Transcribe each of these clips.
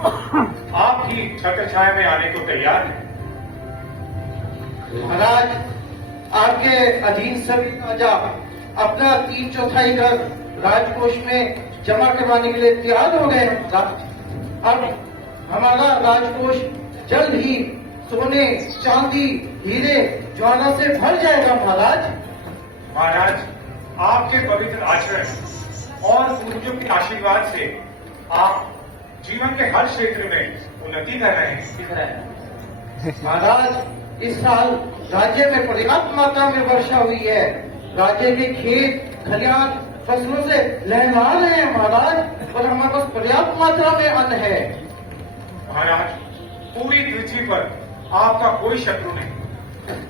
आपकी छत्र छाया में आने को तैयार है। महाराज, आपके अधीन सभी प्रजा अपना 3/4 घर राजकोष में जमा करवाने के लिए तैयार हो गए हैं। अब हमारा राजकोष जल्द ही सोने, चांदी, हीरे, ज्वाला से भर जाएगा। महाराज, आपके पवित्र आचरण और पूर्वजों के आशीर्वाद से आप जीवन के हर क्षेत्र में उन्नति कर रहे हैं। महाराज, इस साल राज्य में पर्याप्त मात्रा में वर्षा हुई है। राज्य के खेत खलिहान फसलों से लहला रहे हैं महाराज, और हमारे पास पर्याप्त मात्रा में अन्न है। महाराज, पूरी पृथ्वी पर आपका कोई शत्रु नहीं।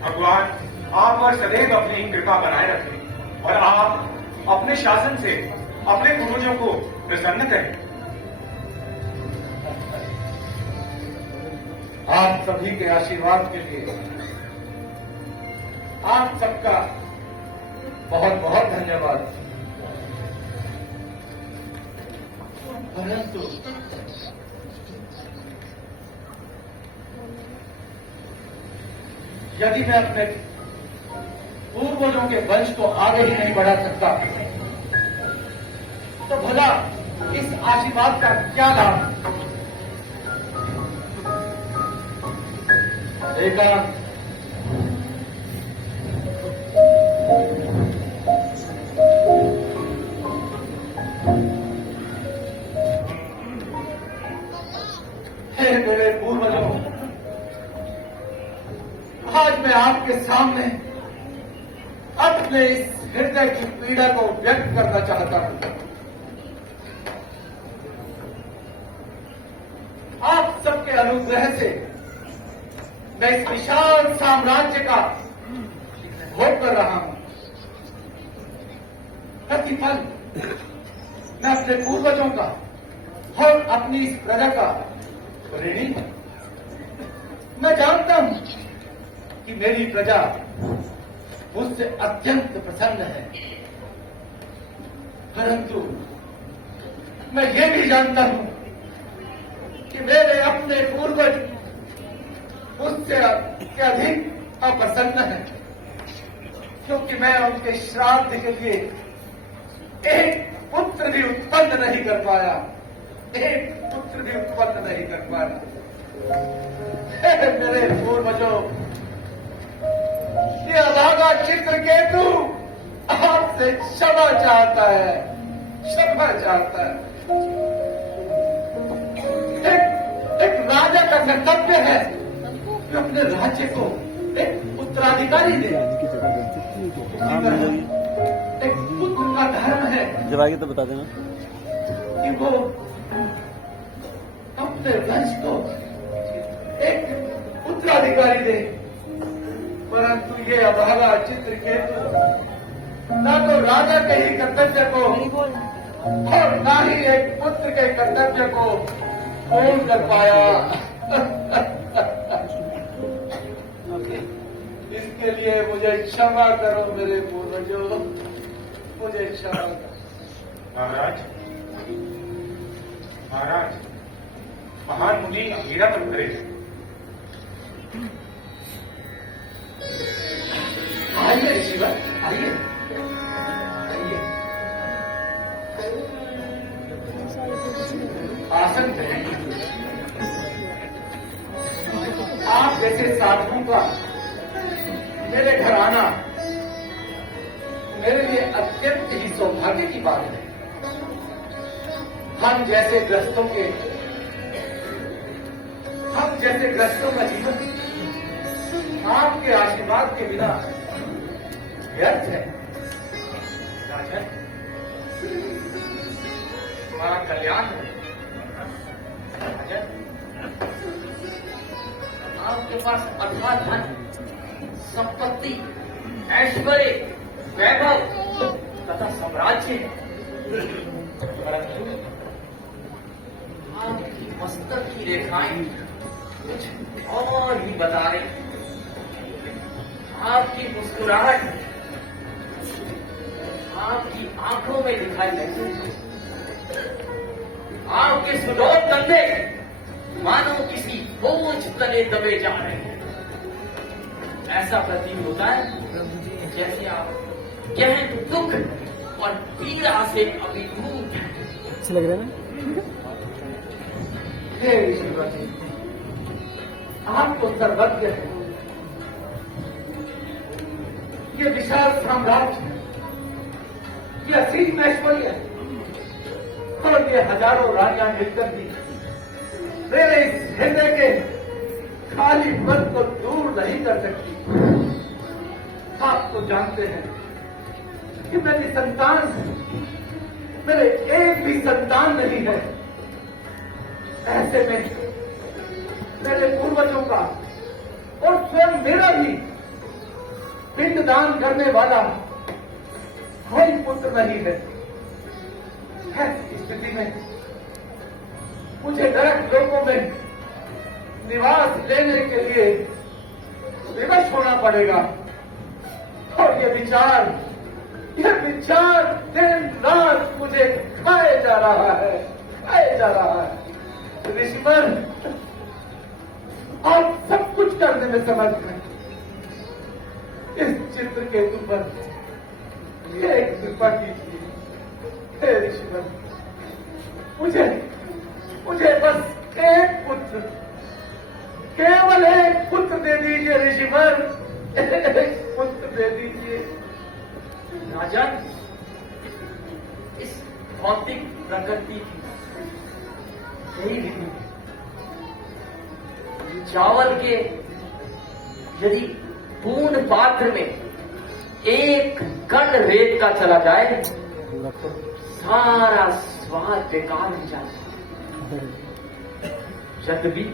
भगवान आप पर सदैव अपनी कृपा बनाए रखें और आप अपने शासन से अपने पूर्वजों को प्रसन्न करें। आप सभी के आशीर्वाद के लिए आप सबका बहुत बहुत धन्यवाद। परंतु यदि मैं अपने पूर्वजों के वंश को आगे ही नहीं बढ़ा सकता, तो भला इस आशीर्वाद का क्या लाभ? एकांत हे मेरे पूर्वजों, आज मैं आपके सामने अपने इस हृदय की पीड़ा को व्यक्त करना चाहता हूं। आप सबके अनुग्रह से मैं इस विशाल साम्राज्य का भोग कर रहा हूं। प्रतिफल मैं अपने पूर्वजों का और अपनी इस प्रजा का ऋणी हूं। मैं जानता हूं कि मेरी प्रजा मुझसे अत्यंत प्रसन्न है, परंतु मैं ये भी जानता हूं कि मेरे अपने पूर्वज मुझसे अधिक अप्रसन्न है, क्योंकि मैं उनके श्राद्ध के लिए एक पुत्र भी उत्पन्न नहीं कर पाया। एक पुत्र भी उत्पन्न नहीं कर पाया। मेरे पूर्वजों, ये अभागा चित्रकेतु आपसे क्षमा चाहता है, क्षमा चाहता है। एक राजा का कर्तव्य है कि अपने राज्य को एक उत्तराधिकारी दे। एक पुत्र का धर्म है, जब आगे तो बता देना, कि वो अपने वंश को एक उत्तराधिकारी दे। परंतु ये अभागा चित्रकेतु ना तो राजा के ही कर्तव्य को और ना ही एक पुत्र के कर्तव्य को पूर्ण कर पाया। इसके लिए मुझे क्षमा करो मेरे पूर्वजों, मुझे क्षमा करो। महाराज, महान मुनि अंगीरा बन करे। आइए ऋषिवर, आइए आइए, आसन ग्रहण। आप जैसे साधुओं का मेरे घर आना मेरे लिए अत्यंत ही सौभाग्य की बात है। हम जैसे ग्रस्तों का जीवन आपके आशीर्वाद के बिना व्यर्थ है। राजन, हमारा कल्याण हो। राजन, आपके पास अथाह धन, संपत्ति, ऐश्वर्य, वैभव तथा साम्राज्य है, परंतु आपकी मस्तक की रेखाएं कुछ और ही बता रही। आपकी मुस्कुराहट आपकी आंखों में दिखाई देती है। आपके सुडौल कंधे मानो किसी बोझ तले दबे जा रहे हैं। ऐसा प्रतीत होता है जैसे आप गहन दुख और पीड़ा से अभिभूत हैं। अच्छे लग रहे हैं ना? हे ईश्वर, आप तो सर्वज्ञ हैं। ये विशाल साम्राज्य, ये असीम ऐश्वर्य और ये हजारों रानियां मिलकर भी मेरे इस हृदय के खाली मन को दूर नहीं कर सकती। आप तो जानते हैं कि मेरी संतान, मेरे एक भी संतान नहीं है। ऐसे में मेरे पूर्वजों का और स्वयं मेरा भी पिंडदान करने वाला कोई पुत्र नहीं है। ऐसी स्थिति में मुझे नरक लोकों में निवास लेने के लिए विवश होना पड़ेगा। और ये विचार दिन रात मुझे खाए जा रहा है। ऋषिवर, आप सब कुछ करने में समर्थ हैं। इस चित्र केतु पर ये कृपा कीजिए। हे ऋषिवर, मुझे बस एक पुत्र, केवल एक पुत्र दे दीजिए ऋषिवर, एक पुत्र दे दीजिए। राजन, इस भौतिक प्रकृति की यही रीति है। चावल के यदि पूर्ण पात्र में एक कण रेत का चला जाए, सारा स्वाद बेकार हो जाता है। यद्यपि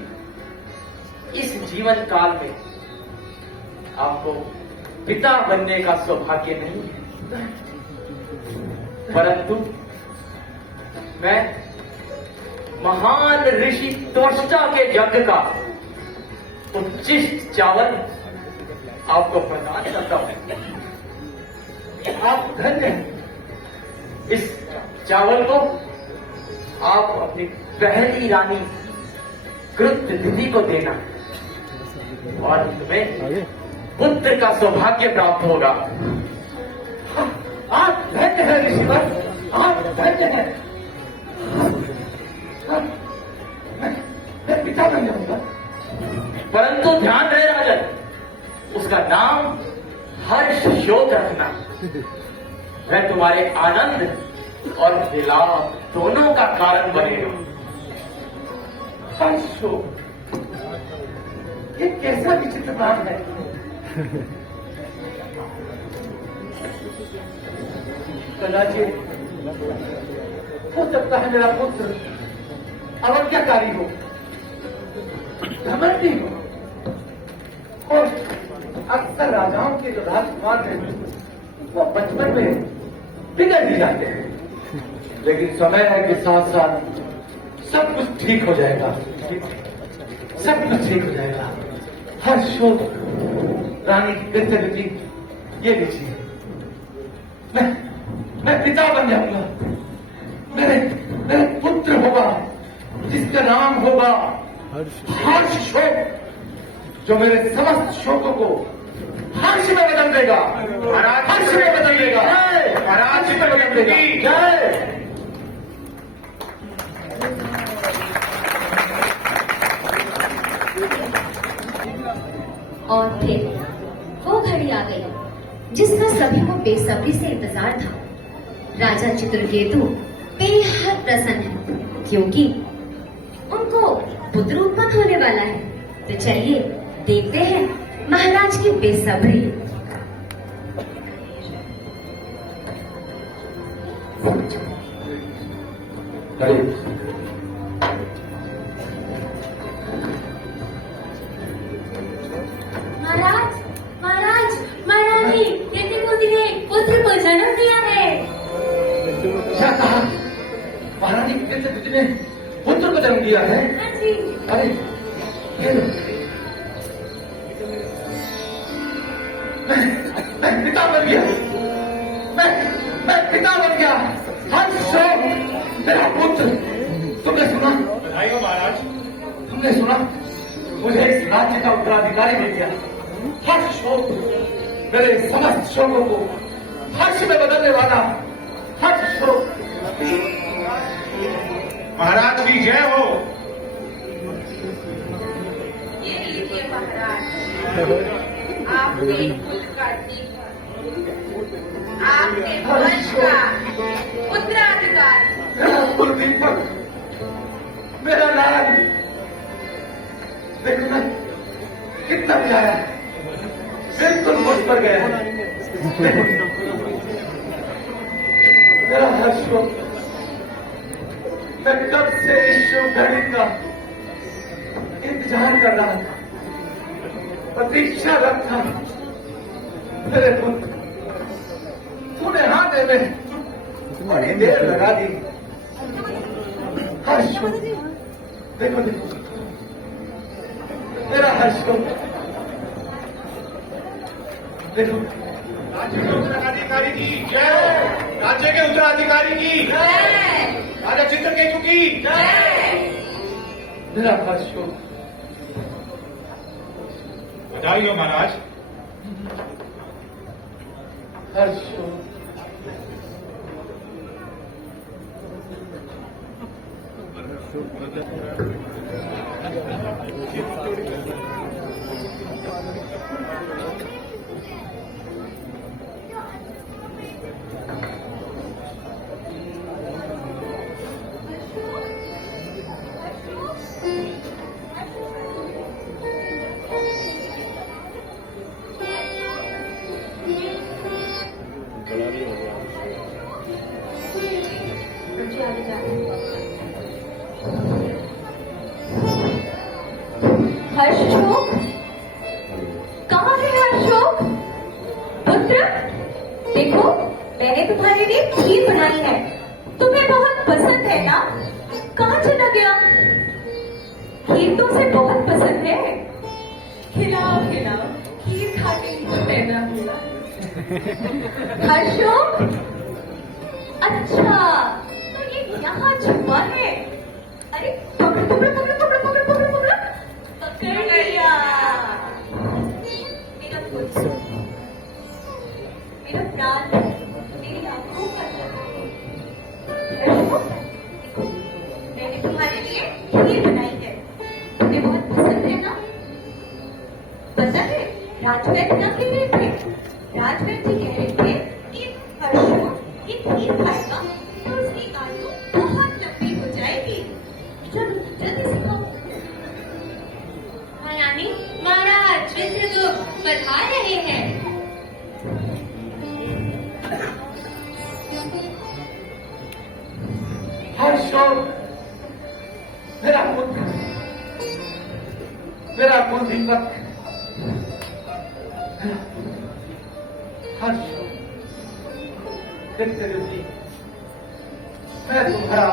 इस जीवन काल में आपको पिता बनने का सौभाग्य नहीं है, परंतु मैं महान ऋषि त्वष्टा के यज्ञ का उच्चिष्ट चावल आपको प्रदान करता हूं। आप धन्य हैं। इस चावल को आप अपनी पहली रानी कृत दीदी को देना और तुम्हें पुत्र का सौभाग्य प्राप्त होगा। आप धन्य हैं ऋषिवर, आप धन्य हैं। मैं पिता बन जाऊंगा। परंतु ध्यान रहे राजन, उसका नाम हर्ष शोक रखना। वह तुम्हारे आनंद और विलाप दोनों का कारण बनेगा। हर्ष शोक, ये कैसा विचित्र नाम है। कदाचित हो सकता है मेरा पुत्र अवज्ञाकारी हो, घमंडी हो, और अक्सर राजाओं के जो राजकुमार हैं वो बचपन में बिगड़ भी जाते हैं। लेकिन समय के साथ साथ सब कुछ ठीक हो जाएगा, सब कुछ ठीक हो जाएगा। हर शोक रानी की कृत्यवती ये लिखी है। मैं पिता बन जाऊंगा। मेरे पुत्र होगा जिसका नाम होगा हर्ष शोक, जो मेरे समस्त शोकों को हर्ष में बदल देगा, हर्ष में बदल देगा, हर्ष में बदल देगा। जय। और फिर वो घड़ी आ गई जिसका सभी को बेसब्री से इंतजार था। राजा चित्रकेतु बेहद प्रसन्न है क्योंकि उनको पुत्र उत्पन्न होने वाला है। तो चलिए देखते हैं महाराज की बेसब्री। महाराज, महाराज, महारानी, केतुपति ने पुत्र को जन्म दिया है। क्या कहा? महारानी कृत्यवती ने पुत्र को जन्म दिया है? हाँ जी। अरे ये लो। मैं पिता बन गया। मैं पिता बन गया। हर्ष शोक, मेरा पुत्र। तुमने सुना? बधाई हो महाराज। तुमने सुना, मुझे इस राज्य का उत्तराधिकारी मिल गया। हर शोक मेरे समस्त शोकों को हर्ष में बदलने वाला हर्ष शोक। महाराज की जय हो। ये लीजिए महाराज, आपके कुल का जीवन, आपके वंश का उत्तराधिकारी। मेरा कुलदीपक, मेरा लाल, देखो ना कितना प्यारा, बिल्कुल मुझ पर गया है। मेरा हर्ष हो, मैं कब से इस शुभ घड़ी का इंतजार कर रहा था, प्रतीक्षारत था। मेरे पुत्र, तूने हाथ में बड़ी देर लगा दी। हर्ष हो, देखो देखो मेरा हर्ष हो, देखो राज्य के उत्तराधिकारी की जय। राज्य के उत्तराधिकारी की जय, राजा चित्रकेतु की जय। मेरा हर्ष हो। बधाई हो महाराज। हर्ष हो, हर्षोक, कहाँ है हर्षोक? पुत्र, देखो मैंने तुम्हारे लिए खीर बनाई है, तुम्हें बहुत पसंद है ना? कहाँ चला गया? खीर तो उसे बहुत पसंद है। खिलाओ खिलाओ, खीर खा के इनको तैरना हुआ। हर्षोक, अच्छा तो ये यहाँ छुपा है। अरे पकड़ पकड़ पकड़ पकड़ पकड़ पकड़ पकड़ पकड़ लिया। मेरा पुत्र, मेरा प्राण, मेरी आंखों का देखो, मैंने तुम्हारे लिए खीर बनाई है, तुम्हें बहुत पसंद है ना? पता है राजवैद्य क्या कह रहे थे? राजवैद्य जी कह रहे थे कि हर्षो ये खीर खाएगा तो उसकी आयु बहुत लंबी हो जाएगी। चलो जल्दी से खाओ। महारानी, महाराज चित्रगुप्त पधार रहे हैं। हर्ष हो, मेरा पुत्र, मेरा कुलदीपक। हर्ष हो, देखते रुकी, मैं तुम्हारा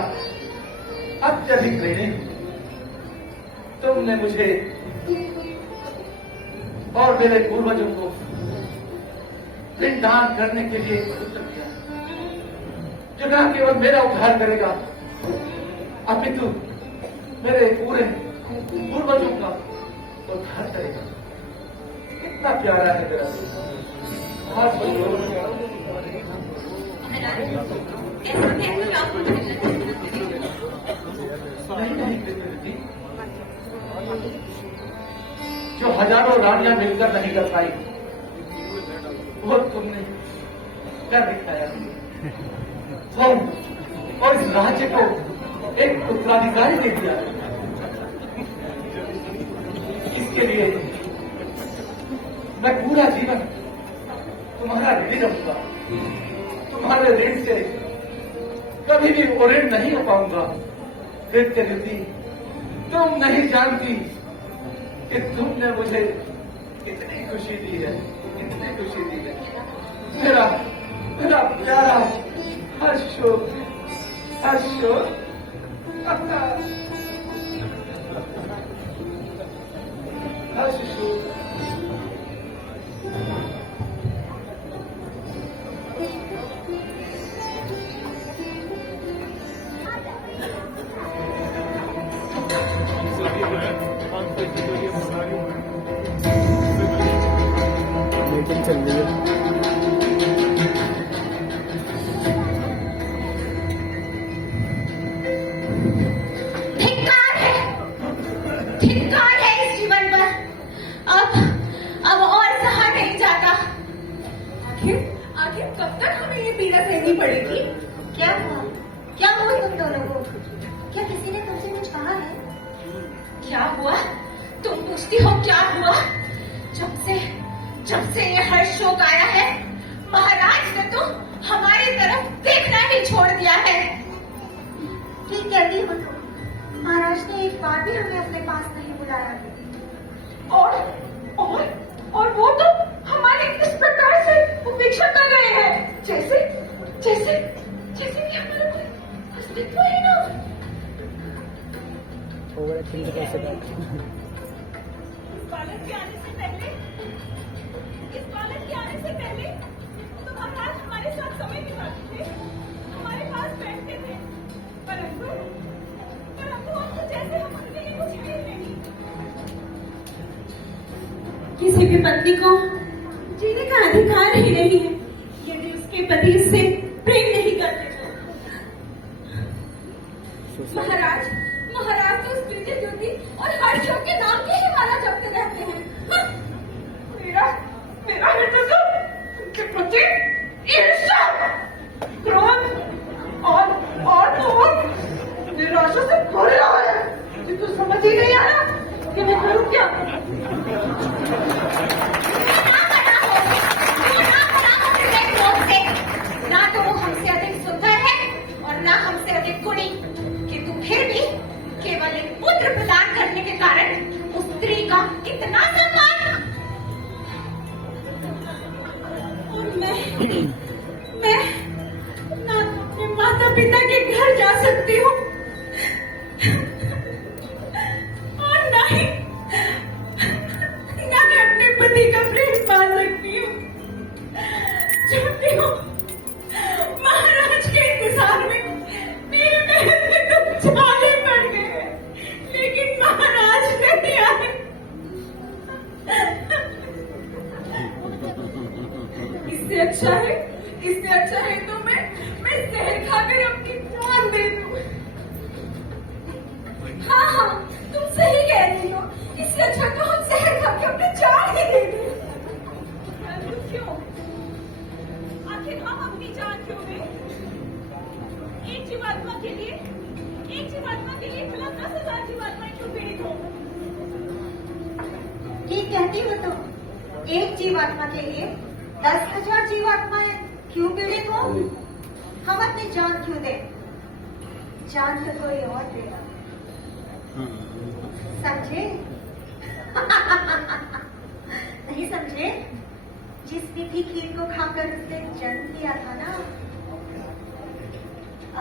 अत्यधिक ऋणी हूं। तुमने मुझे और मेरे पूर्वजों को पिंडदान करने के लिए पुत्र दिया, जो न केवल मेरा उद्धार करेगा अपितु मेरे पूरे पूर्वजों का उद्धार करेगा। कितना प्यारा है मेरा महाराज, ऐसा कहकर आप मुझे नहीं, जो हजारों रानियां मिलकर नहीं कर पाई वो तुमने कर दिखाया। और इस राज्य को एक उत्तराधिकारी दे दिया। इसके लिए मैं पूरा जीवन तुम्हारा ऋणी रहूंगा। तुम्हारे ऋण से कभी भी वो ऋण नहीं हो पाऊंगा। फिर ऋषि, तुम नहीं जानती कि तुमने मुझे कितनी खुशी दी है, कितनी खुशी दी है। मेरा मेरा प्यारा हर्षो, हर्षो, हर्षो। मीटिंग चल रही है। धिक्कार है इस जीवन पर। अब और सहा नहीं जाता। आखिर कब तक हमें ये पीड़ा सहनी पड़ेगी? क्या हुआ तुम दोनों को? क्या किसी ने तुमसे कुछ कहा है? क्या हुआ? तुम पूछती हो क्या हुआ? जब से ये हर्ष शोक आया है, महाराज ने तो हमारी तरफ देखना ही छोड़ दिया है। ठीक कहती हो तुम। महाराज ने एक बार भी हमें अपने पास नहीं बुलाया। और वो तो हमारी इस प्रकार से उपेक्षा कर रहे हैं, जैसे कि हमारा कोई अस्तित्व ही ना हो। ओवर एक्टिंग कैसे बात। इस बालक के आने से पहले तो महाराज हमारे साथ समय बिताते थे, हमारे पास बैठते थे, परंतु अब तो जैसे हम उनके लिए कुछ है ही नहीं। किसी भी पत्नी को जीने का अधिकार ही नहीं है यदि उसके पति उससे प्रेम नहीं करते। महाराज तो स्मृति ज्योति और हर्षों के नाम की ही माला जपते रहते हैं। मेरा हृदय तो उनके प्रति ईर्ष्या, क्रोध और निराशा से भरे हुए हैं। ये तो समझ ही नहीं आया कि मैं करूं क्या। ना तो वो हमसे अधिक सुंदर है और ना हमसे अधिक गुणी, किंतु फिर भी केवल एक पुत्र प्रदान करने के कारण उस स्त्री का इतना सम्मान। और मैं ना अपने माता पिता के घर जा सकती हूँ और ना मैं अपने पति का प्रेम पा सकती हूँ। जानती हूँ महाराज के इंतजार में मेरे महल में तो चाले पड़ गए, लेकिन महाराज नहीं आए। इससे अच्छा है तो मैं जहर खाकर अपनी जान दे दूं। हाँ, तुम सही कह रही हो। इससे अच्छा तो हम जहर खा के अपनी जान ही दे दें। क्यों? आखिर हम अपनी जान क्यों दें? एक जीवात्मा के लिए भला 10,000 जीवात्माएं क्यों पीड़ित हो? ठीक कहती हो तुम। एक जीवात्मा के लिए 10,000 जीवात्माएं क्यों पीड़ित हो? हम अपनी जान क्यों दें? जान तो कोई और देगा, समझे? नहीं समझे? जिस मीठी खीर को खाकर उसने जन्म लिया था ना,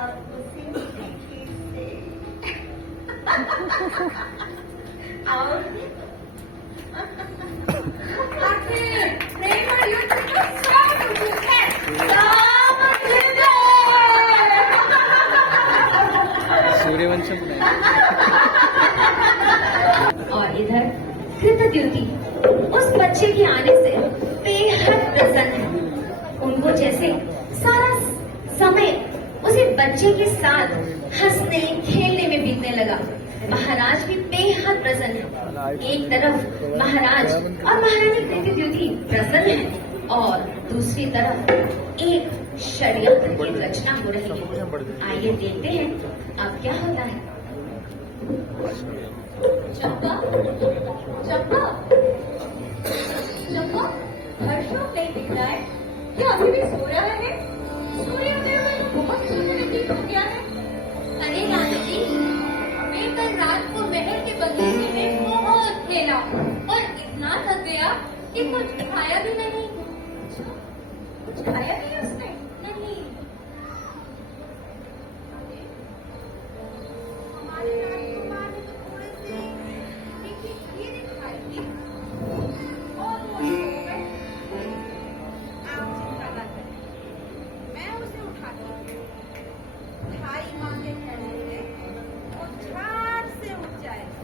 अब उसी मीठी खीर से और आखिर प्रेम और युद्ध तो सब उचित है। सूर्यवंशम और इधर कृतद्युति उस बच्चे के आने से बेहद प्रसन्न है। उनको जैसे सारा समय उसी बच्चे के साथ हंसने खेलने में बीतने लगा। महाराज भी बेहद प्रसन्न है। एक तरफ महाराज और महारानी कृतद्युति प्रसन्न है और दूसरी तरफ एक षड्यंत्र की रचना हो रही है। आइए देखते हैं अब क्या होता है। चंपा, हर्षों नहीं दिख रहा है। क्या अभी भी सो रहा है? सूर्योदय में बहुत समय व्यतीत हो गया है। अरे रानी जी, मैं कल रात को महल के बगीचे में बहुत खेला और इतना थक गया कि कुछ खाया भी नहीं। कुछ खाया नहीं उसने? नहीं। हमारे राजकुमार ने तो थोड़े से मीठी खीर खाई थी और वो सो गए। आप चिंता न करें, मैं उसे उठाती हूँ। मिठाई मांगे ठहरे और झाट से उठ जाएगा।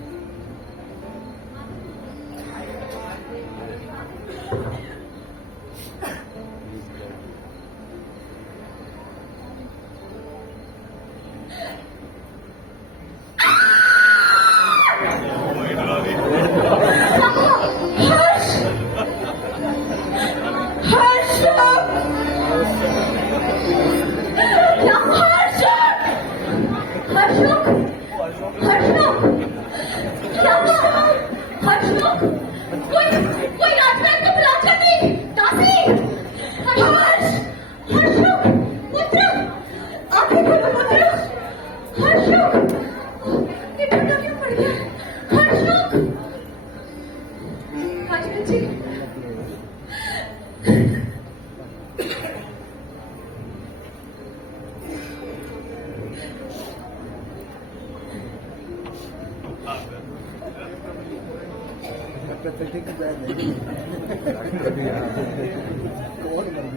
पैथेटिक जाए नहीं कौन मर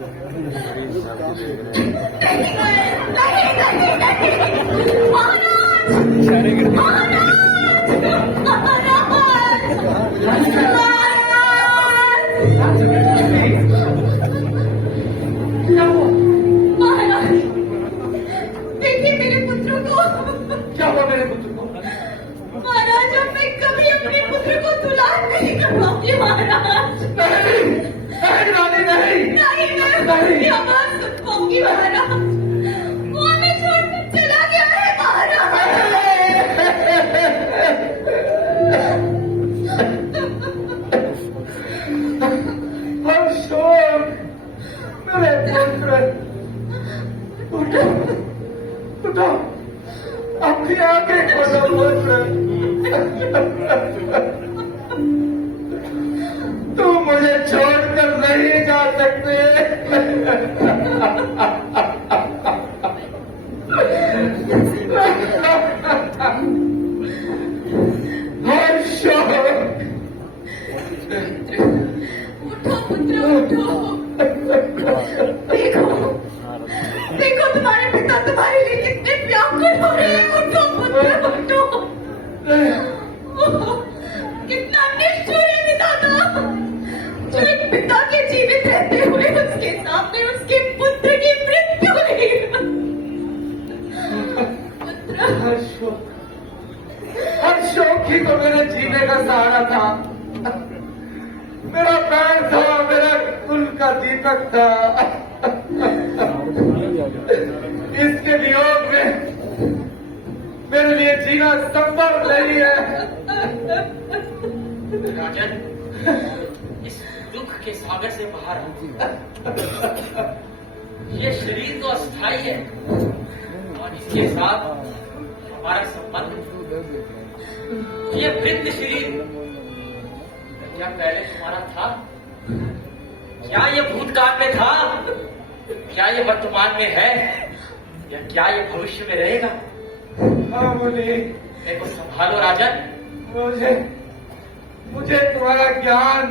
देखिए मेरे पुत्र को। क्या हुआ मेरे पुत्र को? महाराज अब मैं कभी अपने पुत्र को दुलार नहीं करवाऊंगी महाराज। नहीं नहीं रानी नहीं नहीं मैं उसकी आवाज सुन पाऊंगी महाराज। वो हमें छोड़कर चला गया है महाराज। अशोक मेरे पुत्र उठो उठो अपनी आंखें खोलो पुत्र। तुम मुझे छोड़कर नहीं जा सकते। उठो पुत्र उठो। देखो देखो तुम्हारे पिता तुम्हारे लिए कितने व्याकुल हो रहे हैं। उठो पुत्र उठो। कितना निष्ठुर है विधाता जो एक पिता के जीवित रहते हुए उसके सामने उसके पुत्र की मृत्यु नहीं। पुत्र अशोक ही तो मेरे जीने का सहारा था, मेरा पैर था, मेरा कुल का दीपक था। इसके वियोग में मेरे लिए जीना संभव नहीं है। राजन, इस दुख के सागर से बाहर आओ। ये शरीर तो अस्थाई है और इसके साथ हमारा संबंध। ये वृद्ध शरीर क्या पहले तुम्हारा था? क्या ये भूतकाल में था? क्या ये वर्तमान में है? या क्या ये भविष्य में रहेगा? हाँ मुझे मेरे को संभालो राजन। मुझे तुम्हारा ज्ञान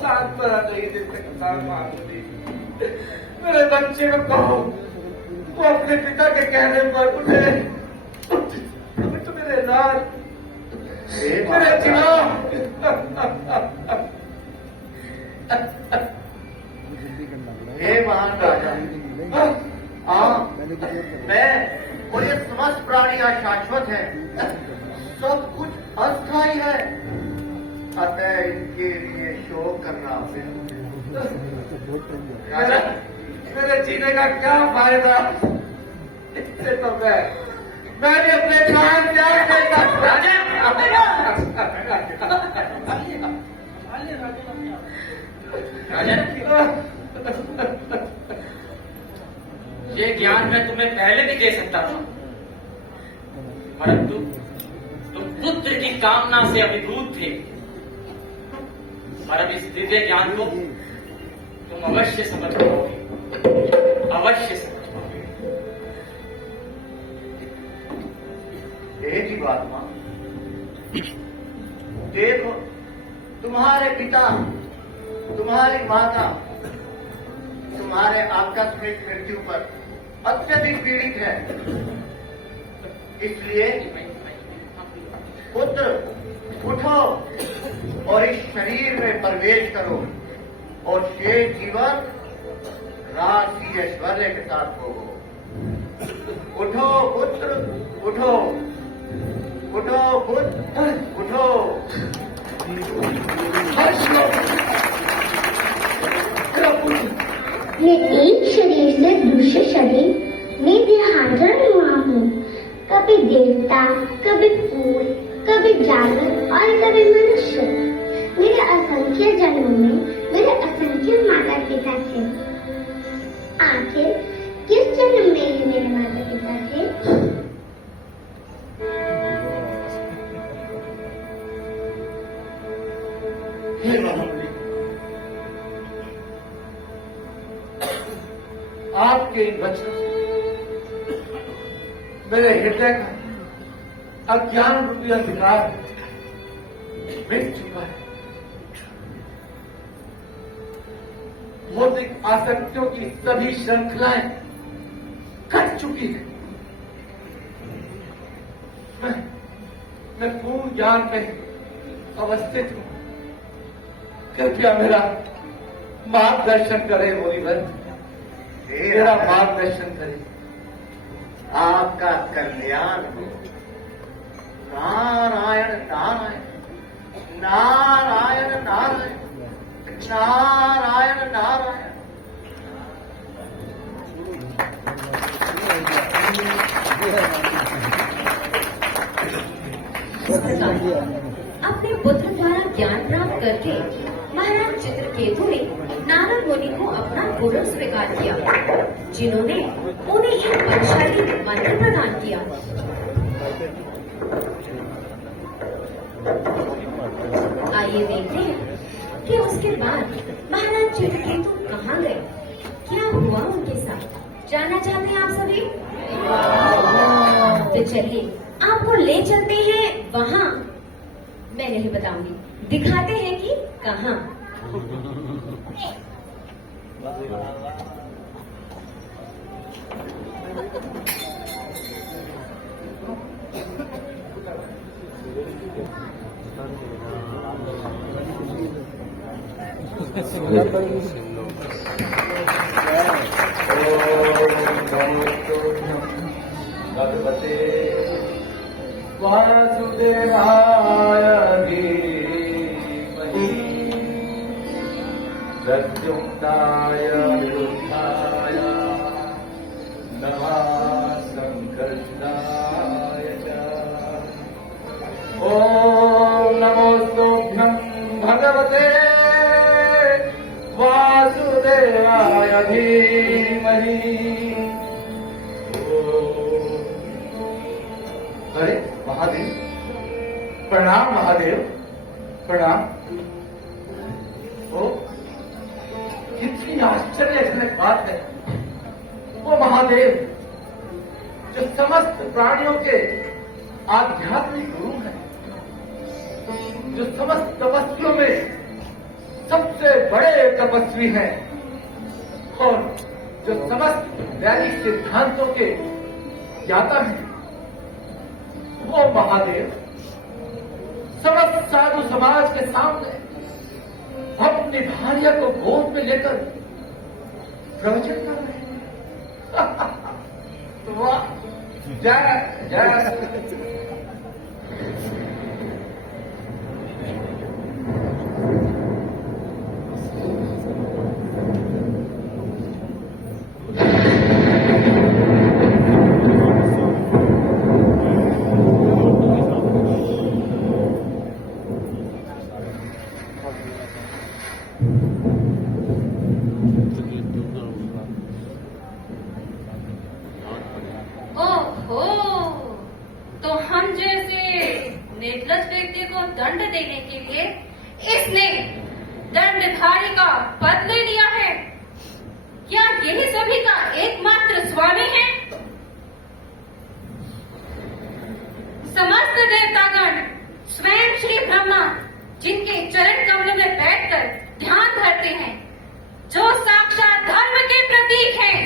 साथ पर नहीं दे सकता। मेरे बच्चे को कहो वो अपने पिता के कहने पर उठे तो मेरे रात मेरे जिला। हे महान राजा, मैं और ये समस्त प्राणी शाश्वत है, सब कुछ अस्थायी है, अतः इनके लिए शोक करना मेरे जीने का क्या फायदा? इससे तो मैंने अपने प्राण त्याग देता। राजन, ये ज्ञान मैं तुम्हें पहले भी दे सकता था, परंतु तुम पुत्र की कामना से अभिभूत थे। पर अब इस दिव्य ज्ञान को तुम अवश्य समझ पाओगे, अवश्य समझ पाओगे। एक ही बात मां, देखो तुम्हारे पिता, तुम्हारी माता तुम्हारे आकस्मिक मृत्यु पर अत्यधिक पीड़ित है। इसलिए पुत्र उठो और इस शरीर में प्रवेश करो और शेष जीवन राशि ऐश्वर्य के साथ भोगो। उठो पुत्र उठो, उठो पुत्र उठो। मैं एक शरीर से दूसरे शरीर में विहारण हुआ हूँ। कभी देवता, कभी फूल, कभी जानवर और कभी मनुष्य। मेरे असंख्य जन्मों में मेरे असंख्य माता पिता थे। आखिर किस जन्म में ये मेरे माता पिता थे? हे महाबली, आपके इन वचनों से मेरे हृदय का अज्ञान रूपी अंधकार मिट चुका है। भौतिक आसक्तियों की सभी श्रृंखलाएं कट चुकी है। मैं पूर्ण ज्ञान में अवस्थित हूं। कृपया मेरा मार्गदर्शन करे मुनिवर, मेरा मार्गदर्शन करे। आपका कल्याण हो। नारायण नारायण नारायण नारायण नारायण नारायण। अपने पुत्र द्वारा ज्ञान प्राप्त करके महाराज चित्रकेतु ने नारद मुनि को अपना गुरु स्वीकार किया, जिन्होंने उन्हें एक बलशाली मंत्र प्रदान किया। आइए देखते हैं कि उसके बाद महाराज चित्रकेतु कहाँ गए, क्या हुआ उनके साथ। जानना चाहते हैं आप सभी? तो चलिए आपको ले चलते हैं वहाँ। मैं नहीं बताऊंगी, दिखाते हैं कि कहाँ। भगवते वासुदेवाय धीमहि प्रद्युम्नाय युद्धाय नमः संकर्षणाय च। ॐ नमोस्तुभ्यं भगवते वासुदेवाय धीमहि। अरे महादेव, प्रणाम महादेव, प्रणाम। ओ कितनी आश्चर्यजनक बात है। वो महादेव जो समस्त प्राणियों के आध्यात्मिक गुरु हैं, जो समस्त तपस्वियों में सबसे बड़े तपस्वी हैं और जो समस्त वैदिक सिद्धांतों के ज्ञाता हैं, वो महादेव समस्त साधु समाज के सामने अपनी भार्या को गोद में लेकर प्रवचन कर रहे हैं। वाह, जय जय। निर्लज्ज व्यक्ति को दंड देने के लिए इसने दंडधारी का पद ले लिया है। क्या यही सभी का एकमात्र स्वामी है? समस्त देवतागण स्वयं श्री ब्रह्मा, जिनके चरण कमल में बैठकर ध्यान धरते हैं, जो साक्षात धर्म के प्रतीक हैं,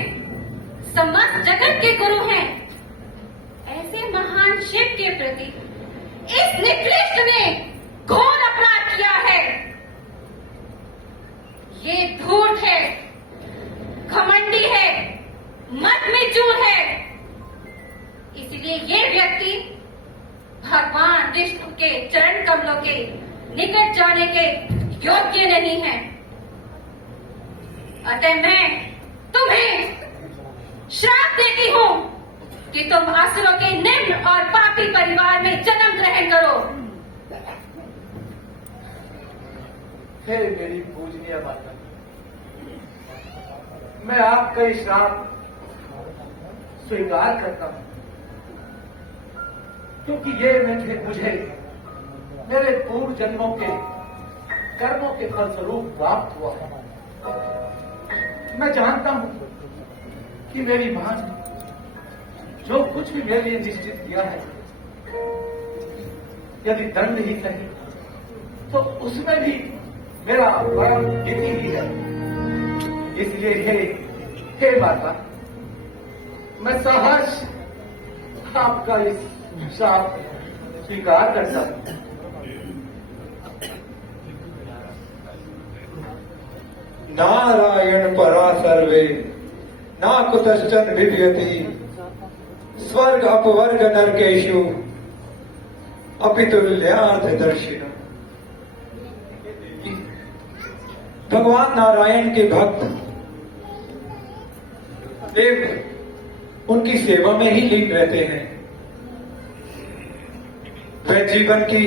समस्त जगत के गुरु हैं, ऐसे महान शिव के प्रति इस निकृष्ट ने घोर अपराध किया है। ये धूर्त है, घमंडी है, मत में चूर है। इसलिए ये व्यक्ति भगवान विष्णु के चरण कमलों के निकट जाने के योग्य नहीं है। अतः मैं तुम्हें श्राप देती हूँ कि तुम असुरों के निम्न और पापी परिवार में जन्म ग्रहण करो। हे मेरी पूजनीय माता, मैं आपका ये श्राप स्वीकार करता हूं, क्योंकि ये मुझे मेरे पूर्व जन्मों के कर्मों के फलस्वरूप प्राप्त हुआ है। मैं जानता हूं कि मेरी मां ने जो कुछ भी मेरे लिए निश्चित किया है, यदि दंड ही सही तो उसमें भी मेरा परम नीति ही है। इसलिए हे माता, मैं सहर्ष आपका इस शाप स्वीकार करता हूं। नारायण परा सर्वे ना कुतश्चन विद्यति स्वर्ग अपवर्ग नरकेषु अपितुल्यार्थ दर्शिना। भगवान नारायण के भक्त देव उनकी सेवा में ही लीन रहते हैं। वे जीवन की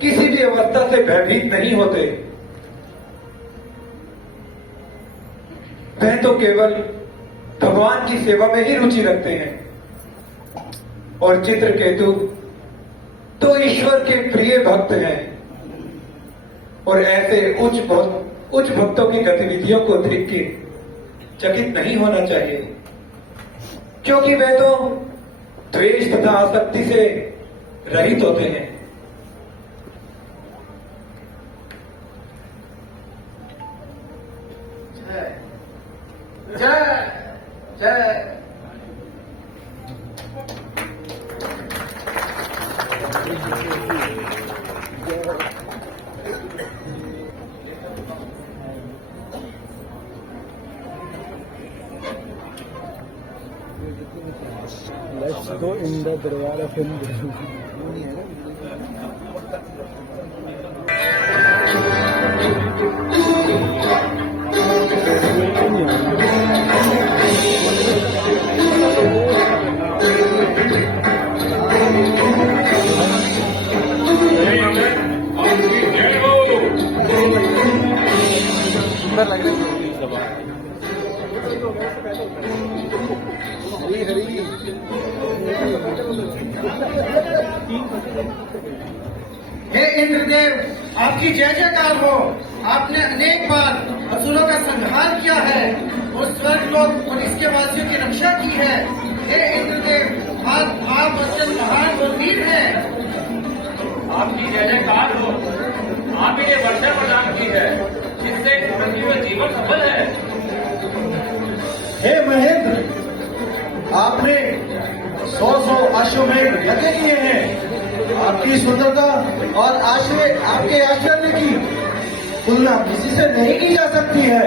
किसी भी अवस्था से भयभीत नहीं होते। वह तो केवल भगवान की सेवा में ही रुचि रखते हैं। और चित्रकेतु तो ईश्वर के प्रिय भक्त हैं। और ऐसे उच्च भक्तों की गतिविधियों को देख के चकित नहीं होना चाहिए, क्योंकि वे तो द्वेष तथा आसक्ति से रहित होते हैं। जय जय Let's go in the Darwara film. सुंदर लग रही है। हे इंद्रदेव, आपकी जय जयकार हो। आपने अनेक बार असुरों का संहार किया है और स्वर्गलोक और इसके वासियों की रक्षा की है। हे इंद्रदेव, आप अत्यंत महान और वीर हैं। आपकी जय जयकार हो। आप ने वर्षा प्रदान की है जिससे पृथ्वी में जीवन सफल है। हे महेंद्र, आपने 100 अश्वमेध यज्ञ किए हैं। आपकी सुंदरता और आपके आश्चर्य की तुलना किसी से नहीं की जा सकती है।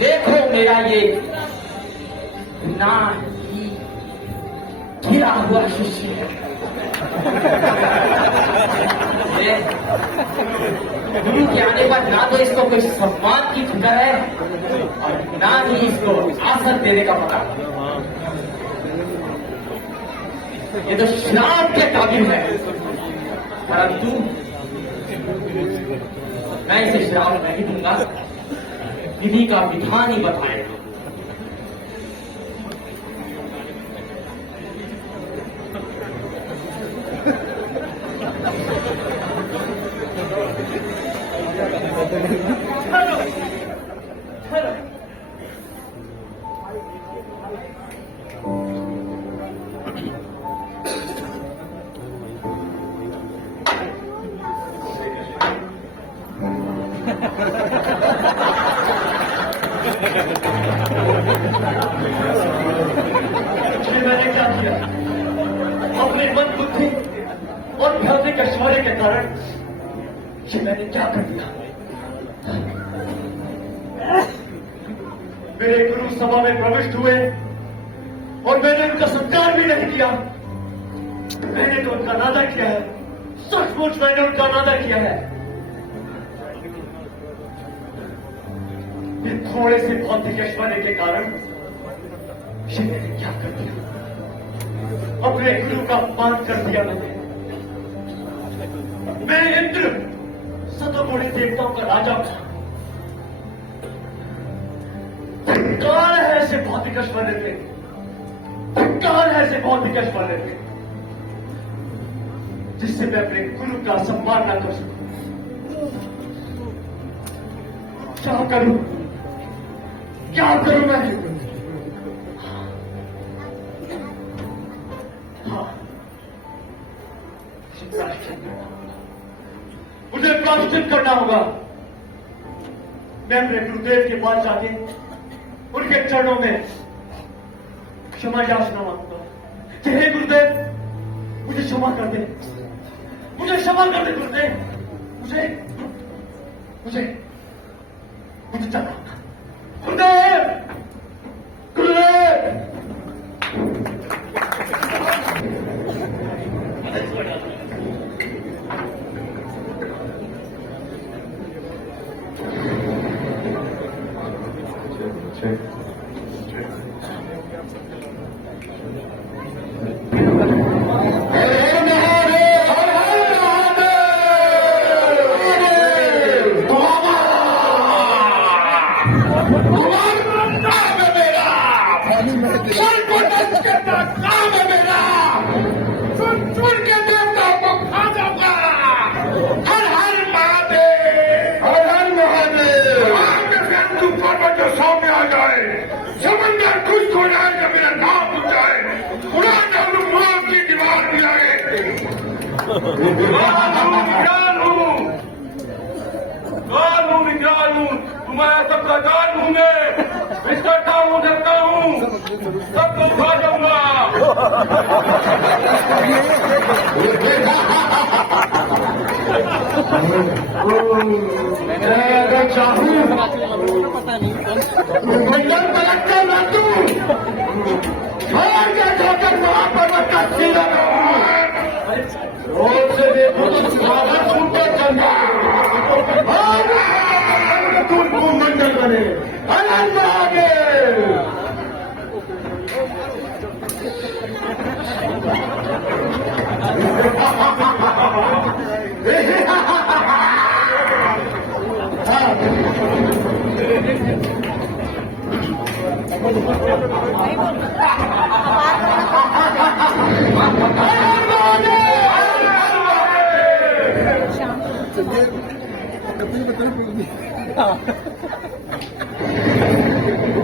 देखो मेरा ये ना गिरा हुआ शिष्य है। गुरु के आने पर ना तो इसको कोई सम्मान की फिक्र है और ना ही इसको आसन देने का पता। ये तो श्राप के काबिल है, परंतु मैं इसे श्राप नहीं दूंगा। विधि का विधान ही बताएगा। मैंने क्या किया? अपने मन बुद्धि और भौतिक ऐश्वर्य के कारण ये मैंने क्या कर दिया? मेरे गुरु सभा में प्रविष्ट हुए और मैंने उनका सत्कार भी नहीं किया। मैंने तो उनका अनादर किया है, सचमुच मैंने उनका अनादर किया है। थोड़े से भौतिक ऐश्वर्य के कारण ये मैंने क्या कर दिया? अपने गुरु का अपमान कर दिया मैंने। मैं इंद्र सतोगुणी देवताओं का राजा था। धिक्कार है ऐसे भौतिक ऐश्वर्य पे, धिक्कार है ऐसे भौतिक ऐश्वर्य पे। जिससे मैं अपने गुरु का सम्मान न कर सकूं। क्या करूं मैं? हाँ, मुझे प्रायश्चित करना होगा। मैं अपने गुरुदेव के पास जाके उनके चरणों में क्षमा याचना मांगूंगा कि हे गुरुदेव, मुझे क्षमा कर दे, मुझे क्षमा कर दे गुरुदेव, मुझे चला गुरुदेव, गुरुदेव। समंदर खुश हो जाए जब मेरा नाम उठ जाए, मौत की दीवार दिलाए। विज्ञान हूँ, तुम्हारा सबका जान हूँ मैं, करता हूँ, डरता हूँ, सबको खा जाऊंगा। अगर चाहूँ मंडल कलेक्टर ना तू जाकर महापर्वत का सीधा रोड से देखो तो स्वागत छूटे चंदा तुमको मंडल बने आनंद आगे।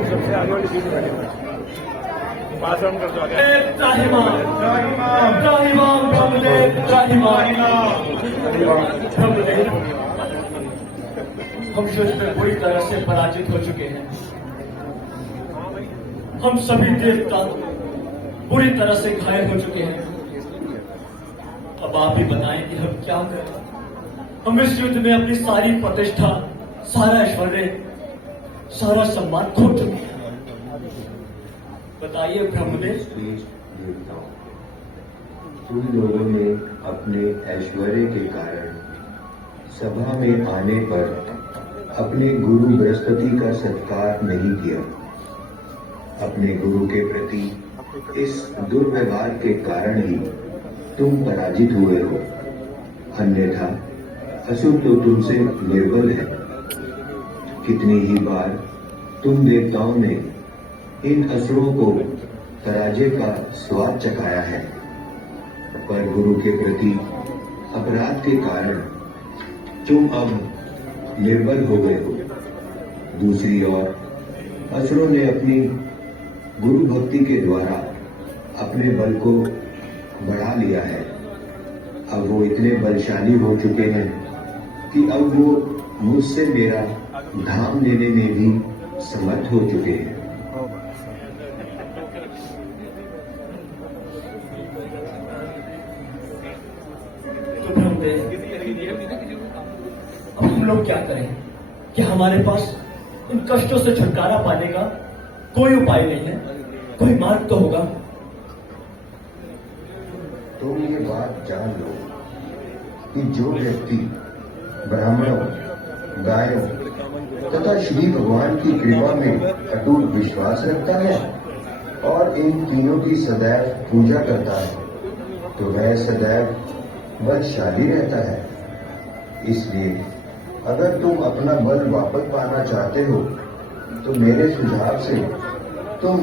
सबसे आगे वाली सीट बैठे भाषण कर दो। हम युद्ध में बुरी तरह से पराजित हो चुके हैं। हम सभी देवता बुरी तरह से घायल हो चुके हैं। अब आप ही बताएं कि हम क्या करें। हम इस युद्ध में अपनी सारी प्रतिष्ठा, सारा ऐश्वर्य, सारा सम्मान खो चुके हैं। बताइए ब्रह्मदेव। तुम लोगों ने अपने ऐश्वर्य के कारण सभा में आने पर अपने गुरु बृहस्पति का सत्कार नहीं किया। अपने गुरु के प्रति इस दुर्व्यवहार के कारण ही तुम पराजित हुए हो। अन्यथा असुर तो तुमसे निर्बल है। कितनी ही बार तुम देवताओं ने इन असुरों को पराजय का स्वाद चखाया है, पर गुरु के प्रति अपराध के कारण तुम अब निर्बल हो गए हो। दूसरी ओर असुरों ने अपनी गुरु भक्ति के द्वारा अपने बल को बढ़ा लिया है। अब वो इतने बलशाली हो चुके हैं कि अब वो मुझसे मेरा धाम लेने में भी समर्थ हो चुके हैं। अब हम लोग क्या करें कि हमारे पास इन कष्टों से छुटकारा पाने का कोई उपाय नहीं है, कोई मार्ग तो होगा। तुम ये बात जान लो कि जो व्यक्ति ब्राह्मणों, गायों तथा श्री भगवान की कृपा में अटूट विश्वास रखता है और इन तीनों की सदैव पूजा करता है, तो वह सदैव बलशाली रहता है। इसलिए अगर तुम अपना बल वापस पाना चाहते हो तो मेरे सुझाव से तुम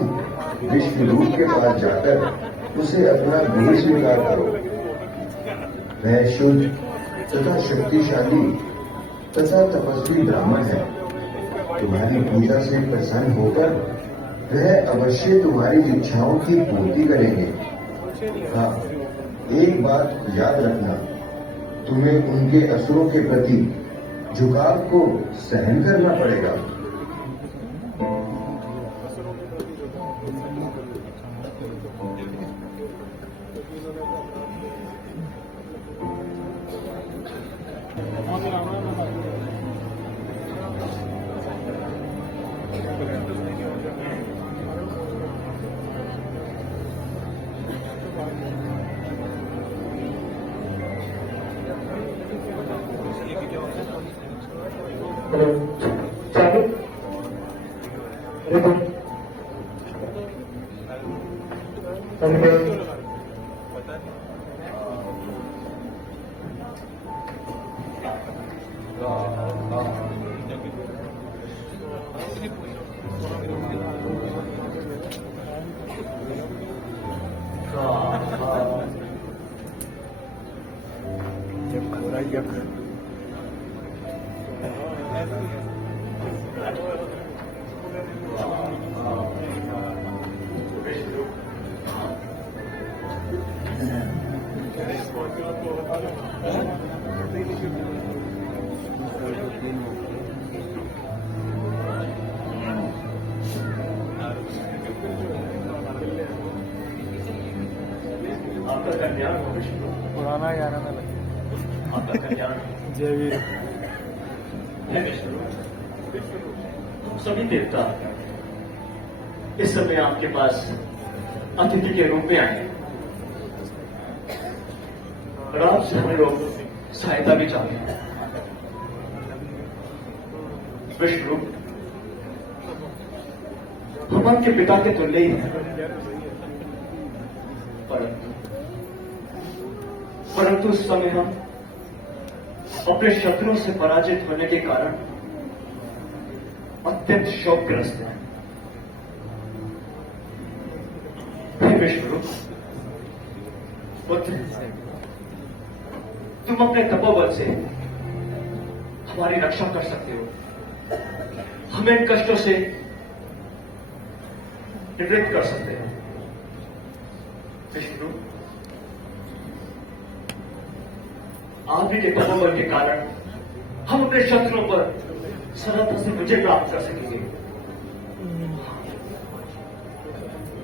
विष्णु रूप के पास जाकर उसे अपना गुरु स्वीकार करो। वह शुद्ध तथा शक्तिशाली तथा तपस्वी ब्राह्मण है। तुम्हारी पूजा से प्रसन्न होकर वह अवश्य तुम्हारी इच्छाओं की पूर्ति करेंगे। हाँ, एक बात याद रखना, तुम्हें उनके असुरों के प्रति झुकाव को सहन करना पड़ेगा। चालू आपका कल्याण हो विष्णु। पुराना यार आपका कल्याण जय वीर। है विष्णु। सभी देवता इस समय आपके पास अतिथि के रूप में आए हैं और आपसे हम लोग सहायता भी चाहते हैं। विष्णु, हम आपके पिता के तुल्य ही हैं, परंतु इस समय हम अपने शत्रुओं से पराजित होने के कारण अत्यंत शोकग्रस्त हैं। हे विष्णु पुत्र, तुम अपने तपोबल से हमारी रक्षा कर सकते हो, हमें इन कष्टों से निवृत्त कर सकते हो। विष्णु, आप ही के तपोबल के कारण हम अपने शत्रुओं पर सरलता से विजय प्राप्त कर सकेंगे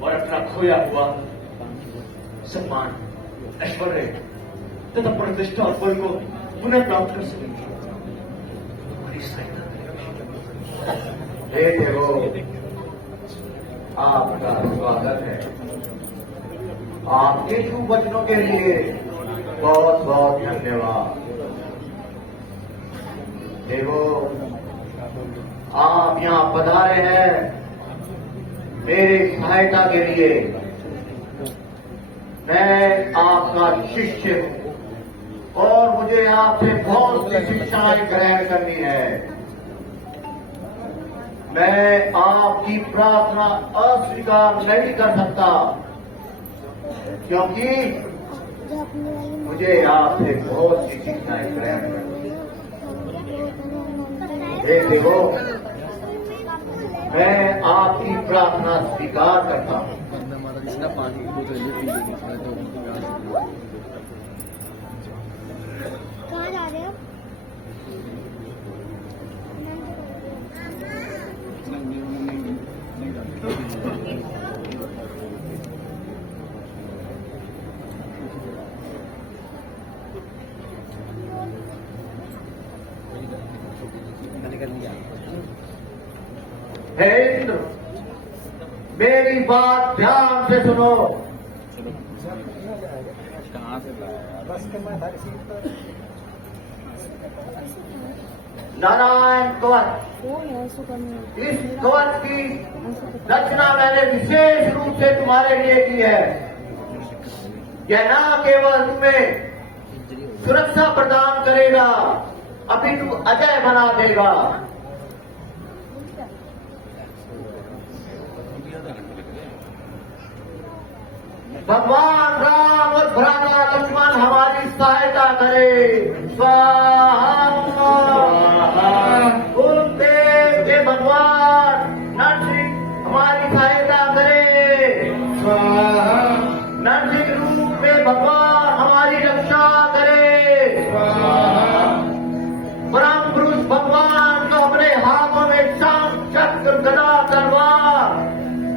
और अपना खोया हुआ सम्मान, ऐश्वर्य तथा प्रतिष्ठा और बल को पुनः प्राप्त कर सकेंगे। हमारी सहायता करें। हे देवो, आपका स्वागत है। आपके शुभ वचनों के लिए बहुत बहुत धन्यवाद। देवो, आप यहाँ पधारे हैं मेरी सहायता के लिए। मैं आपका शिष्य हूँ और मुझे आपसे बहुत सी शिक्षाएं ग्रहण करनी है। मैं आपकी प्रार्थना अस्वीकार नहीं कर सकता, क्योंकि मुझे आपसे बहुत सी शिक्षाएं ग्रहण करनी है। देखो, मैं आपकी प्रार्थना स्वीकार करता हूँ। कहाँ जा रहे हो? हे इंद्र, मेरी बात ध्यान से सुनो। नारायण कवच, इस कवच की रचना मैंने विशेष रूप से तुम्हारे लिए की है। यह न केवल तुम्हें सुरक्षा प्रदान करेगा, अपितु अजय बना देगा। भगवान राम और भ्राता लक्ष्मण हमारी सहायता करे। स्वाहा। कुलदेव के भगवान नरसिंह हमारी सहायता करे। स्वाहा। नरसिंह रूप में भगवान हमारी रक्षा करे। स्वाहा। परम पुरुष भगवान जो अपने हाथों में शंख चक्र गदा तलवार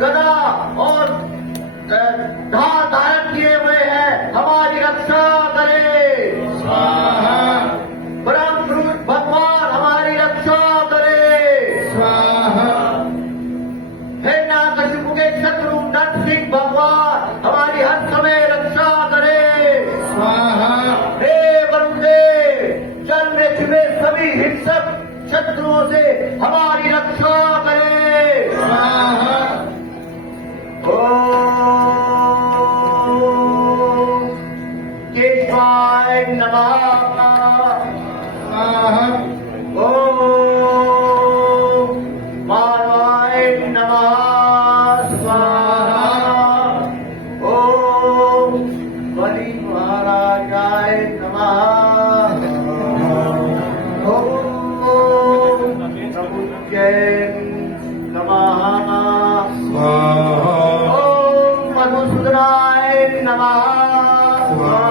गदा और ढाल धारण किए हुए हैं, हमारी रक्षा करे। स्वाहा। परम पुरुष भगवान हमारी रक्षा करे। स्वाहा। हिरण्यकशिपु के शत्रु नरसिंह भगवान हमारी हर समय रक्षा करे। स्वाहा। हे वरुणदेव जल में छिपे सभी हिंसक शत्रुओं से हमारी रक्षा करे। स्वाहा। ओम केशवाय नमः। स्वाहा। ओम माधवाय नमः। स्वाहा। ओम बलि महाराजाय नमः। ओम प्रभुजय नमः। स्वाहा। ओम मधुसूदनाय नमः। स्वाहा।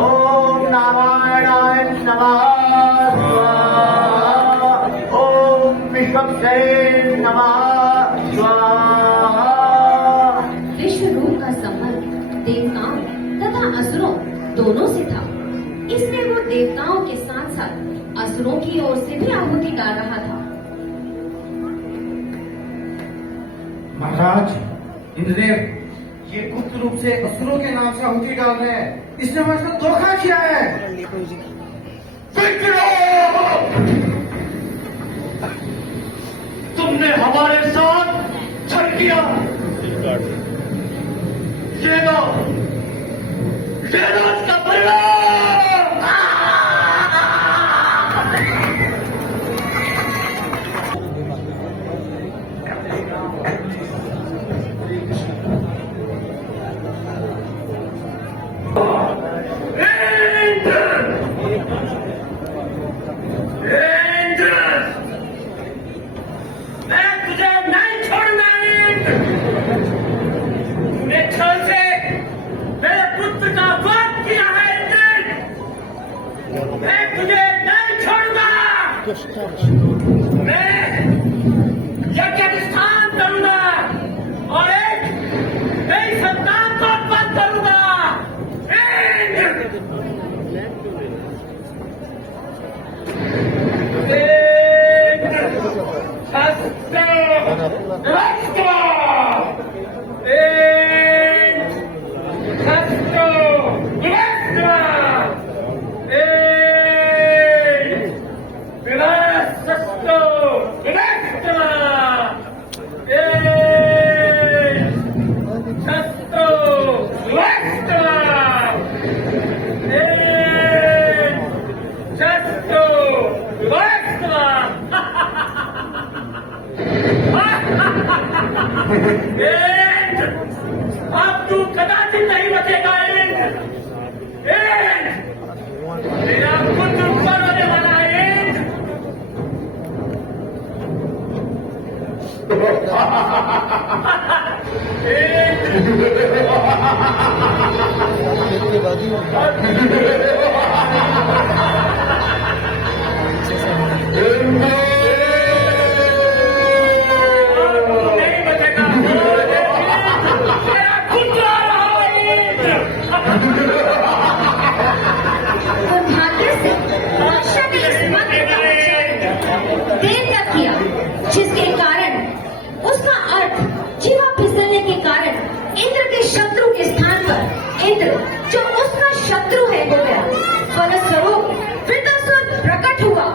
ओम नारायणाय नमः। स्वाहा। ओम विश्वक्सेन नमः। स्वाहा। विश्व रूप का संबंध देवताओं तथा असुरों दोनों से था, इसलिए वो देवताओं के साथ साथ असुरों की ओर से भी आहुति डाल रहा था। महाराज इंद्रदेव, ये गुप्त रूप से असुरों के नाम से आहुति डाल रहे हैं। इसने हमारे साथ धोखा किया है। तुमने हमारे साथ छल किया। ये लो इसका परिणाम। मैं तुझे नहीं छोड़ूंगा। तूने छल से मेरे पुत्र का वध किया है। मैं तुझे नहीं छोड़ूंगा। मैं यज्ञ अनुष्ठान करूंगा और एक नई संतान को उत्पन्न करूंगा। अब तू कदाचित नहीं बचेगा। मेरा पुत्र ऊपर होने वाला है। नहीं बचेगा। मेरा पुत्र आ रहा है। दुर्भाग्य से रक्षा ने इस मंत्र का उच्चारण देर तक किया, जिसके कारण उसका अर्थ जीवा फिसलने के कारण इंद्र के शत्रु के स्थान पर इंद्र जो उसका शत्रु है हो गया। फलस्वरूप वृत्रासुर प्रकट हुआ।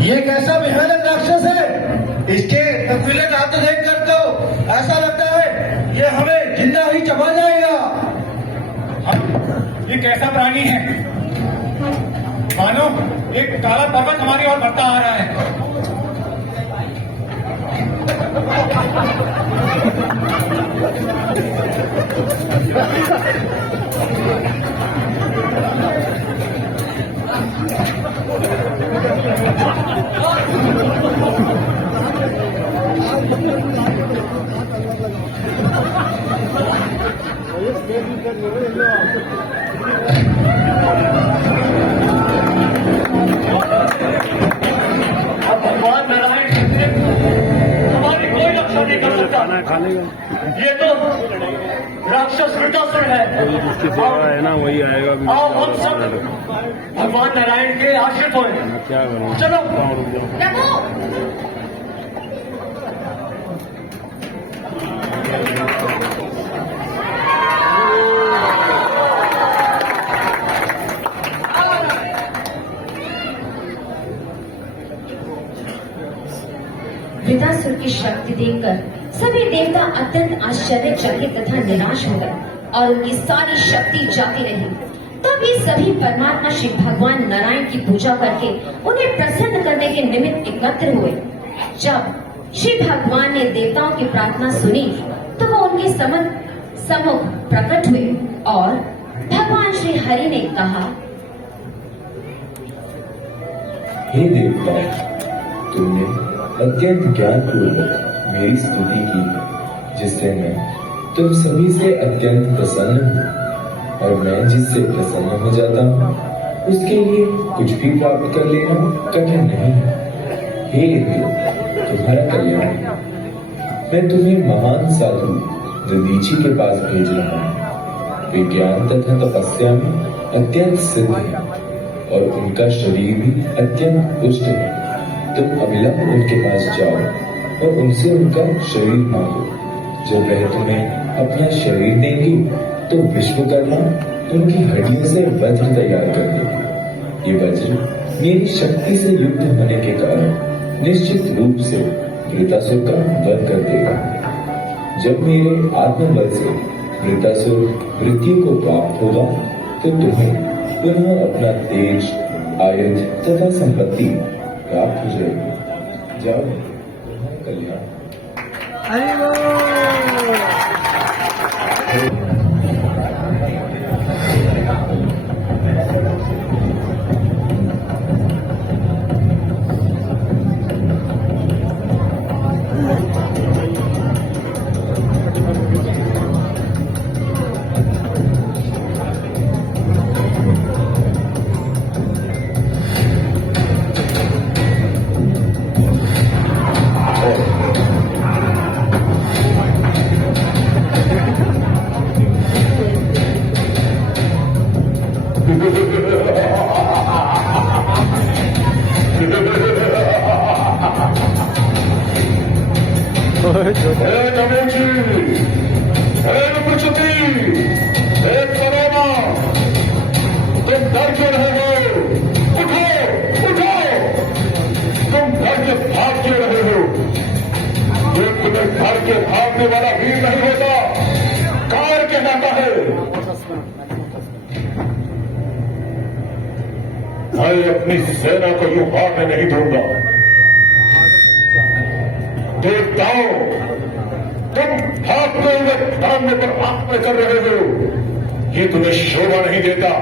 ये कैसा भयानक राक्षस है। इसके नुकीले दांत देखकर तो ऐसा लगता है ये हमें जिंदा ही चबा जाएगा। ये कैसा प्राणी है? मानो एक काला पर्वत हमारी ओर बढ़ता आ रहा है। भगवान नारायण हमारी कोई रक्षा नहीं कर सकता। ये तो राक्षस वृतासुर है। जिसकी सेवा है ना वही आएगा। आओ हम सब भगवान नारायण के आश्रित हों। क्या करूँ? चलो प्रभु, वृतासुर की शक्ति देखकर सभी देवता अत्यंत आश्चर्यचकित तथा निराश हो गए और उनकी सारी शक्ति जाती रही। तब ये सभी परमात्मा श्री भगवान नारायण की पूजा करके उन्हें प्रसन्न करने के निमित्त एकत्र हुए। जब श्री भगवान ने देवताओं की प्रार्थना सुनी तो वो उनके सम्मुख प्रकट हुए और भगवान श्री हरि ने कहा, हे देवता, तुमने अत्यंत ज्ञानपूर्वक मेरी स्तुति की है, जिससे मैं तुम सभी से अत्यंत प्रसन्न हूँ और मैं जिससे प्रसन्न हो जाता हूँ उसके लिए कुछ भी प्राप्त कर लेना कठिन नहीं है। हे इंद्र, तुम्हारा कल्याण। मैं तुम्हें महान साधु दधीची के पास भेज रहा हूँ। वे ज्ञान तथा तपस्या में अत्यंत सिद्ध है और उनका शरीर भी अत्यंत पुष्ट है। तुम अविलंब उनके पास जाओ और उनसे उनका शरीर मांगो। जब वह तुम्हें अपना शरीर देंगी तो विश्वकर्मा उनकी हड्डियों से वज्र तैयार कर देगी। ये वज्र मेरी शक्ति से युक्त होने के कारण निश्चित रूप से वृतासुर का वध कर देगा। जब मेरे आत्मबल से वृतासुर मृत्यु को प्राप्त होगा तो तुम्हें पुनः अपना तेज, आयुध तथा संपत्ति प्राप्त हो जाएगी। जाओ, तुम्हारा कल्याण। दमोची, प्रचुति, सरोमा, तुम डर क्यों रहे हो? उठो, उठो! तुम डर के भाग क्यों रहे हो? जो तुम्हें डर के भागने वाला वीर नहीं होता, कार कहलाता है। मैं अपनी सेना को यूं भागने नहीं दूंगा। देवताओं, तुम भागते हुए सामने पर आत्मा कर रहे हो, ये तुम्हें शोभा नहीं देता।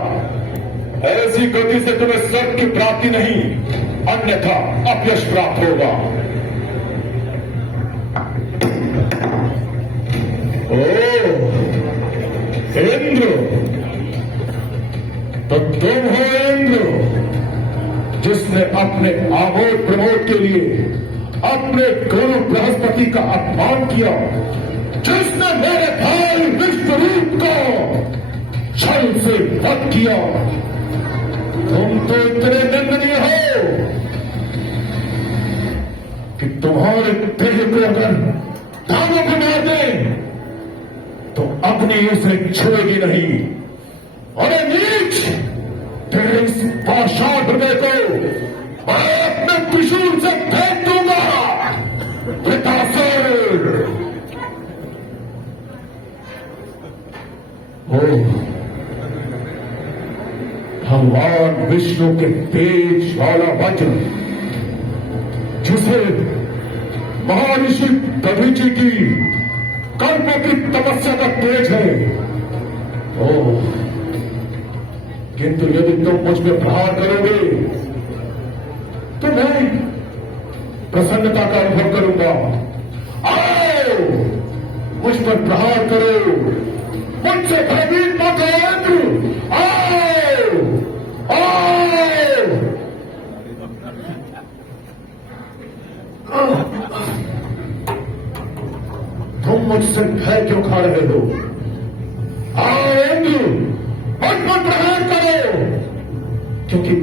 ऐसी गति से तुम्हें स्वर्ग की प्राप्ति नहीं, अन्यथा अपयश प्राप्त होगा। ओ इंद्र, तो तुम हो इंद्र, जिसने अपने आमोद प्रमोद के लिए अपने गुरु बृहस्पति का अपमान किया, जिसने मेरे भाई विश्वरूप को छल से वध किया। तुम तो इतने निंदनीय हो कि तुम्हारे देह को अगर दानों को मार दें तो अग्नि उसे छुएगी नहीं। अरे नीच, तेरे इस पाषाण हृदय को मैं अपने त्रिशूल से फेंक दूंगा। वृतासुर! भगवान विष्णु के तेज वाला वज्र, जिसे महर्षि दधीचि की कर्मों की तपस्या का तेज है। किंतु यदि तुम मुझ में प्रहार करोगे तो मैं प्रसन्नता का अनुभव करूंगा। आओ, मुझ पर प्रहार करो, मुझसे भयभीत मत हो। आओ, आओ! तुम मुझसे भय क्यों खा रहे हो? आओ इंद्र, मुझ पर प्रहार करो, क्योंकि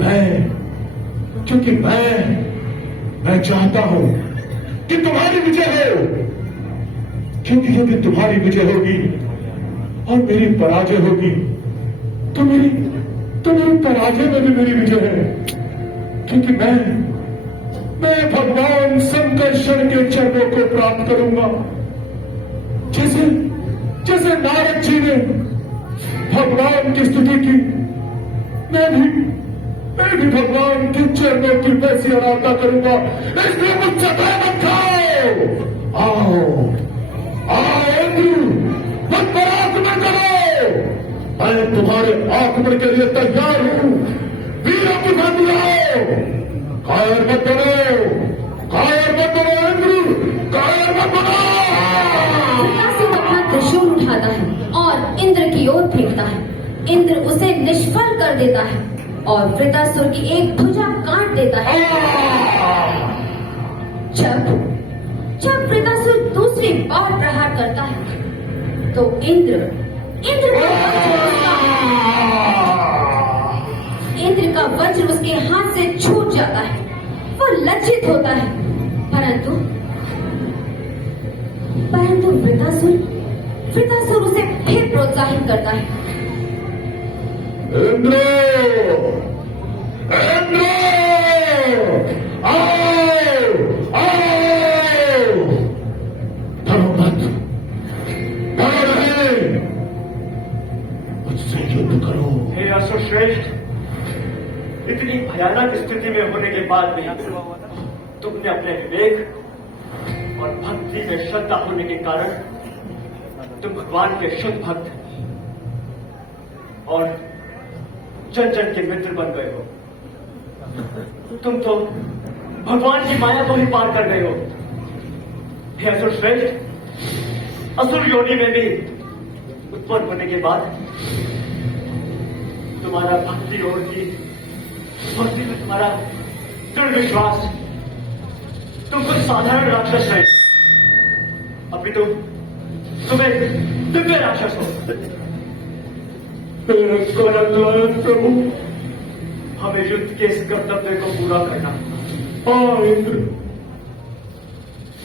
मैं चाहता हूं कि तुम्हारी विजय हो। क्योंकि यदि तुम्हारी विजय होगी और मेरी पराजय होगी तो मेरी पराजय में भी मेरी विजय है। क्योंकि मैं भगवान संकर्षण के चरणों को प्राप्त करूंगा, जैसे नारद जी ने भगवान की स्तुति की, मैं भी भगवान के चरणों की वैसी आराधना करूंगा। इसलिए मुझसे भय मत खाओ। आओ इंद्र, मुझ पर आक्रमण करो। मैं तुम्हारे आक्रमण के लिए तैयार हूं। वीरों की भांति आओ। कायर मत बनो इंद्र, कायर मत बनो। वृतासुर अपना त्रिशूल उठाता है और इंद्र की ओर फेंकता है। इंद्र उसे निष्फल कर देता है और वृतासुर की एक भुजा काट देता है। जब वृतासुर दूसरी बार प्रहार करता है तो इंद्र का वज्र उसके हाथ से छूट जाता है। वो लज्जित होता है, परंतु वृतासुर उसे फिर प्रोत्साहित करता है। इंद्र, मुझसे युद्ध करो। हे असुरश्रेष्ठ, इतनी भयानक स्थिति में होने के बाद भी तुमने अपने विवेक और भक्ति में श्रद्धा होने के कारण तुम भगवान के शुद्ध भक्त और जन जन के मित्र बन गए हो। तुम तो भगवान की माया को ही पार कर गए हो। हे असुरश्रेष्ठ, असुर योनि में भी उत्पन्न होने के बाद तुम्हारा भक्ति में तुम्हारा दृढ़ विश्वास, तुम कुछ साधारण राक्षस नहीं, अभी तुम्हें दिव्य राक्षस हो। प्रभु, हमें युद्ध के इस कर्तव्य को पूरा करना। हाँ इंद्र,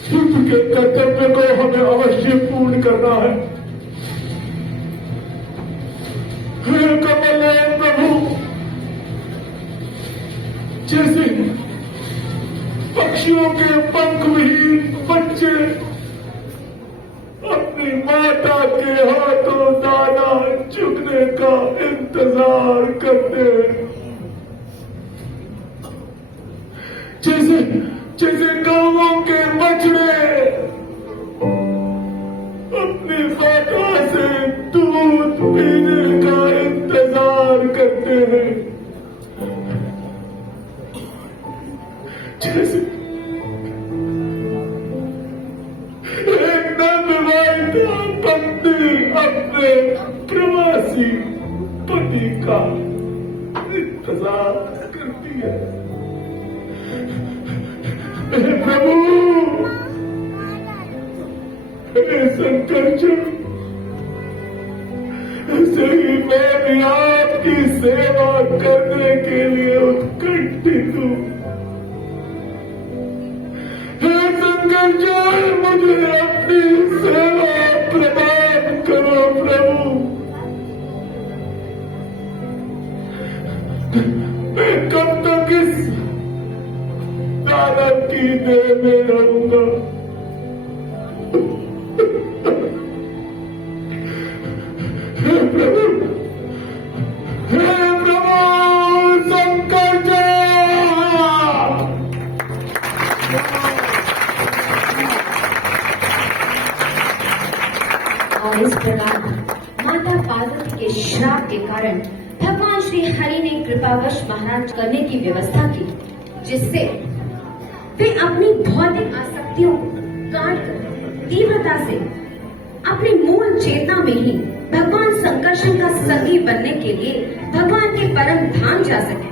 युद्ध के कर्तव्य को हमें अवश्य पूर्ण करना है। हे कमलनयन प्रभु, जैसे पक्षियों के पंख विहीन बच्चे अपनी माता के हाथों दाना चुगने का इंतजार करते हैं, जैसे गांवों के बछड़े अपनी माता से दूध पीने का इंतजार करते हैं, जैसे एक नवविवाहिता पत्नी अपने प्रवासी पति का इंतजार करती है। हे प्रभु, हे शंकरचंद, सही मैं भी आपकी सेवा करने के लिए उत्कंठित हूँ। हे शंकरचंद, मुझे अपनी सेवा प्रदान करो प्रभु। मैं कब तक इस दादा की देह में रहूंगा? हे प्रभु, शंकर और इस प्रकार माता पार्वती के श्राप के कारण भगवान श्री हरि ने कृपावश महाराज करने की व्यवस्था की, जिससे वे अपनी भौतिक आसक्तियों को काट कर तीव्रता से अपनी मूल चेतना में ही भगवान संकर्षण का सखी बनने के लिए भगवान के परम धाम जा सके।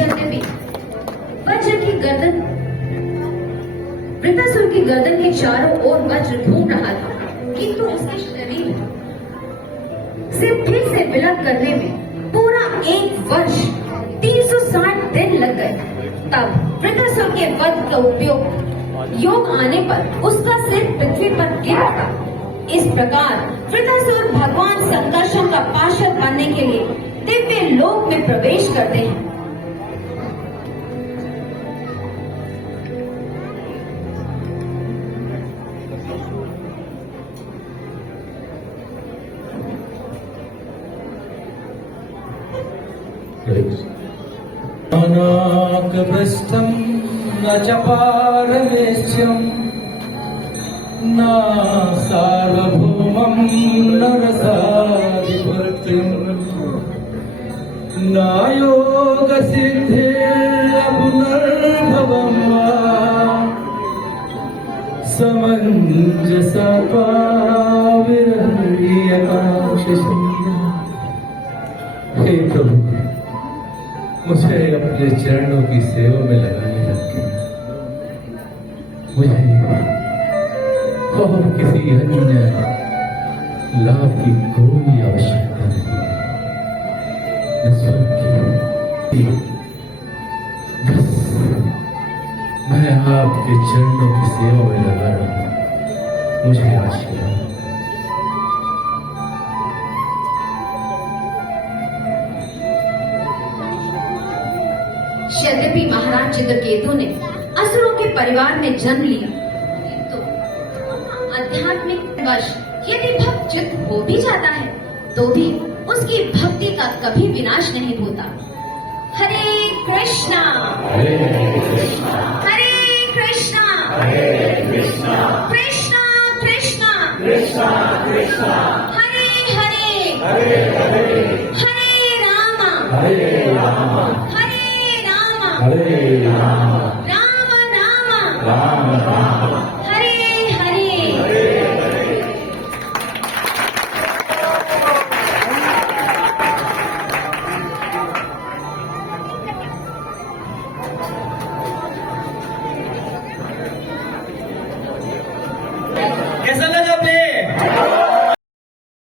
यद्यपि वज्र की गर्दन वृत्तासुर की गर्दन के चारों ओर वज्र घूम रहा था, किंतु उसके शरीर से फिर से विलग करने में पूरा 1 वर्ष 360 दिन लग गए। तब वृत्तासुर के वध का उपयोग योग आने पर उसका सिर पृथ्वी पर गिर पड़ा। इस प्रकार वृत्तासुर भगवान संकर्षण का पार्षद बनने के लिए दिव्य लोक में प्रवेश करते हैं। अनाकपृष्ठं न च पारमेष्ठ्यं न सार्वभौमं न रसाधिपत्यं न योगसिद्धिर्पुनर्भवं वा समञ्जसा विरह्यकाशसं। हे प्रभु, मुझे अपने चरणों की सेवा में लगाने रखे। मुझे और किसी अन्य लाभ की कोई आवश्यकता नहीं। मैं स्वर्ग की बस मैं आपके चरणों की सेवा में लगा रहा हूँ। मुझे आशा है यद्यपि महाराज चित्रकेतु ने असुरों के परिवार में जन्म लिया, तो आध्यात्मिक वश यदि भक्त चित्त हो भी जाता है तो भी उसकी भक्ति का कभी विनाश नहीं होता। हरे कृष्णा हरे कृष्णा कृष्णा कृष्णा कृष्णा हरे हरे हरे रामा राम राम